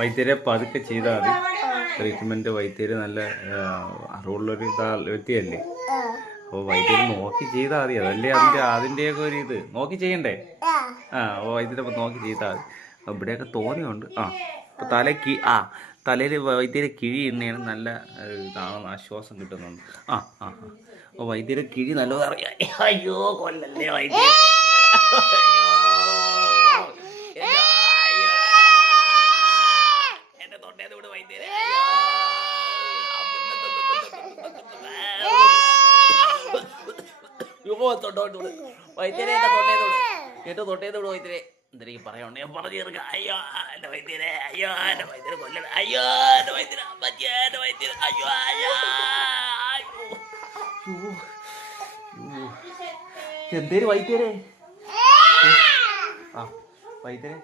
വൈദ്യരെ പതുക്കെ ചെയ്താൽ മതി. ട്രീറ്റ്മെൻറ്റ് വൈദ്യര് നല്ല അറിവുള്ളൊരു വ്യക്തിയല്ലേ. അപ്പോൾ വൈദ്യര് നോക്കി ചെയ്താൽ മതി. അതല്ലേ അതിൻ്റെയൊക്കെ ഒരു ഇത് നോക്കി ചെയ്യണ്ടേ. അപ്പോൾ വൈദ്യരെ നോക്കി ചെയ്താൽ മതി. ഇവിടെയൊക്കെ തോന്നിയുണ്ട്. അപ്പോൾ തലയിൽ വൈദ്യരെ കിഴി ഇടുന്നതാണ് നല്ല ഇതാണ്, ആശ്വാസം കിട്ടുന്നുണ്ട്. അപ്പോൾ വൈദ്യരെ കിഴി നല്ലത് അറിയാം. അയ്യോ കൊല്ലല്ലേ വൈദ്യ. എന്റെ തൊട്ടേത് വിട് വൈദ്യരെ. വൈദ്യരെ എന്റെ തൊട്ടേത് വിട് വൈദ്യരെ. എന്തെങ്കിലും പറയണ്ടേ ഞാൻ പറഞ്ഞു തീർക്കാം. അയ്യോ എന്റെ വൈദ്യരെ, അയ്യോ എന്റെ വൈദ്യരെ കൊല്ലണേ, അയ്യോ എന്റെ വൈദ്യരെ, എന്റെ വൈദ്യരെ, അയ്യോ അയ്യോ എന്തേലും വൈദ്യരെ. വൈദ്യരെ